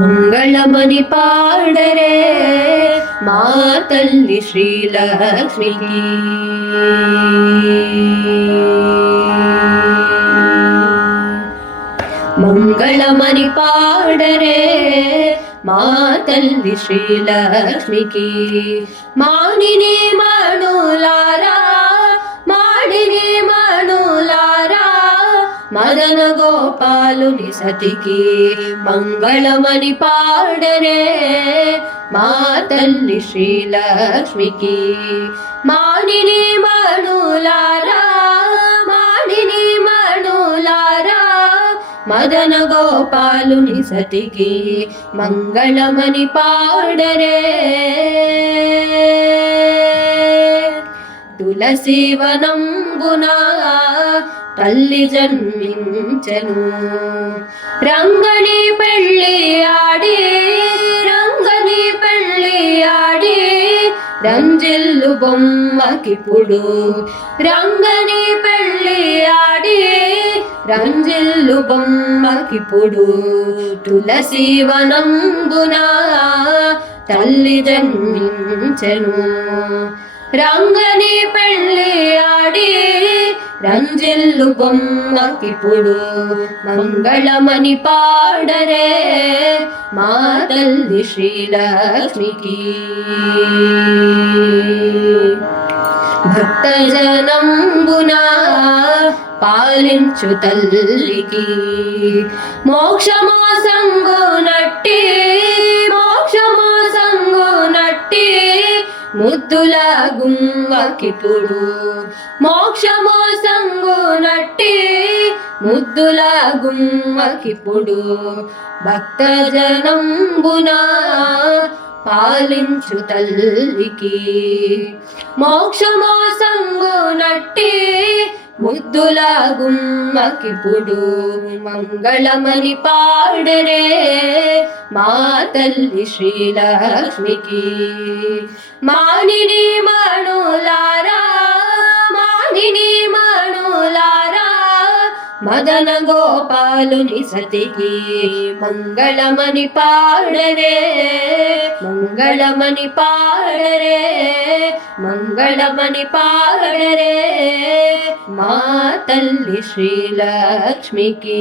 ಮಂಗಳಮನಿ ಪಾಡರೆ ಮಾತಲ್ಲಿ ಶ್ರೀಲಕ್ಷ್ಮಿಗೆ ಮಂಗಳಮನಿ ಪಾಡರೆ ಮಾತಲ್ಲಿ ಶ್ರೀಲಕ್ಷ್ಮಿಗೆ ಮಾನಿನಿ ಮಣುಲಾರ ಮಾಡಿನಿ ಮಣುಲಾರ ಮದನ ಗೋಪಾಲುನಿ ಸತಿಗೆ ಮಂಗಳಮನಿ ಪಾಡರೆ ಮಾತಲ್ಲಿ ಶ್ರೀಲಕ್ಷ್ಮಿಗೆ ಮಾನಿನಿ ಮಣುಲಾರ ಮಾಡಿನಿ ಮಣುಲಾರ ಮದನ ಗೋಪಾಲುನಿ ಸತಿಗೆ ಮಂಗಳಮನಿ ಪಾಡರೆ తులసి వనంబున తల్లి జన్మించెను రంగని పెళ్ళి ఆడి రంగని పెళ్ళి ఆడి రంజిల్లు బొమ్మకిప్పుడు రంగని పెళ్ళి ఆడి రంజిల్లు బొమ్మకిప్పుడు తులసి వనంబున తల్లి జన్మించెను రంగని పెళ్ళి ఆడి రంజిల్లు బొమ్మకిప్పుడు మంగళమని పాడరే మా తల్లి శ్రీలక్ష్మికి భక్తజనంబున పాలించు తల్లికి మోక్షమోసంగు నట్టి మోక్షమోసంగు నట్టి ముద్దుల గుమ్మకిప్పుడు మోక్షమోసంగు నట్టి ముద్దుల గుమ్మకిప్పుడు భక్తజనంబున పాలించు తల్లికి మోక్షమోసంగు నట్టి ముద్దుల గుమ్మకిప్పుడు మంగళమని పాడరే మా తల్లి శ్రీలక్ష్మికి మానిని మణులారా మానిని మణులారా మదన గోపాలుని సతికి మంగళమని పాడరే మంగళమని పాడరే మంగళమని పాడరే మా తల్లి శ్రీలక్ష్మికి